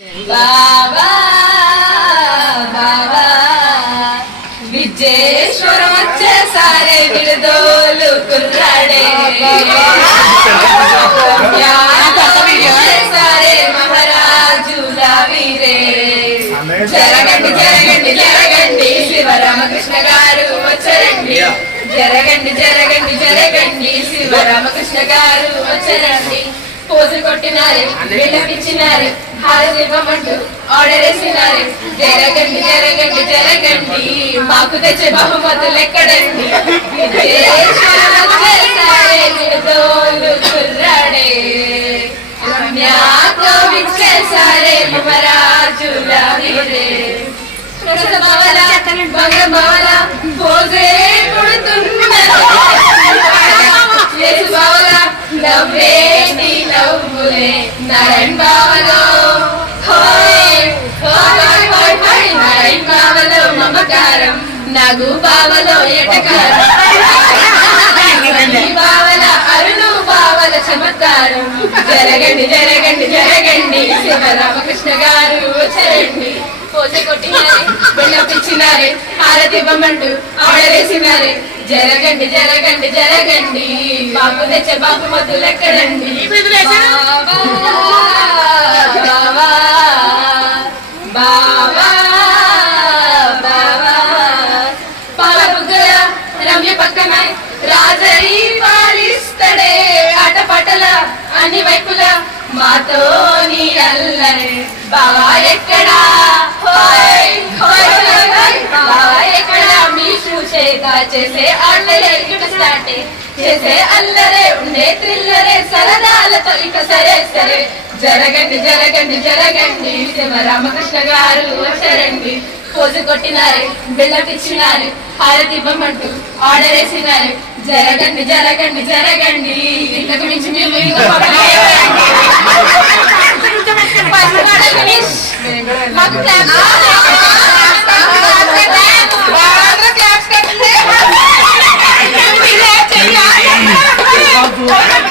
బాబా బాబా విజయేశ్వరం వచ్చేసారే విడుదోలు కుర్రాడే. వచ్చేసారే మహారాజు వీరే జరగండి జరగండి జరగండి శివరామకృష్ణ గారు వచ్చరండి. జరగండి జరగండి జరగండి శివరామకృష్ణ గారు వచ్చరండి. పోజు కొట్టినారు విలపించినారు హారతి ఇవ్వమంటూ ఆర్డర్ వేసినారు. జరగండి జరగండి జరగండి మాకు తెచ్చే బహుమతులు ఎక్కడండి? విజయేశ్వరం కుర్రాడే. రమ్యాతో విచ్చేసారే యువరా నవ్వే నీ నవ్వులే నారాయణ బావలో. నారాయణ బావలో మమకారం నగు బావలో ఎటకారం. జరగండి జరగండి జరగండి. శివరామకృష్ణ గారు వచ్చరండి పోజ కొట్టినారే వెళ్ళపించినారే హారతి ఇవ్వమంటూ ఆర్డర్ వేసినారే జరగండి జరగండి జరగండి. బాబు తెచ్చే బాబు మధులు ఎక్కడండి? రమ్య పక్కన రాజరి పాలిస్తడే. మాతో అల్లరి బావా ఎక్కడా? చేసే ఆటలే స్టార్ట్ చేసే అల్లరే ఉండే థ్రిల్లరే సరదాలతో ఇక సరే సరే. జరగండి జరగండి జరగండి శివరామకృష్ణ గారు వచ్చారండి. పోజు కొట్టినారే బిల్లపిచ్చినారు హారతి ఇవ్వమంటూ ఆర్డర్ వేసినారు. జరగండి జరగండి జరగండి. ఇంతకు మించి మేము ఇంకా Finish. Mag-plan. Ah!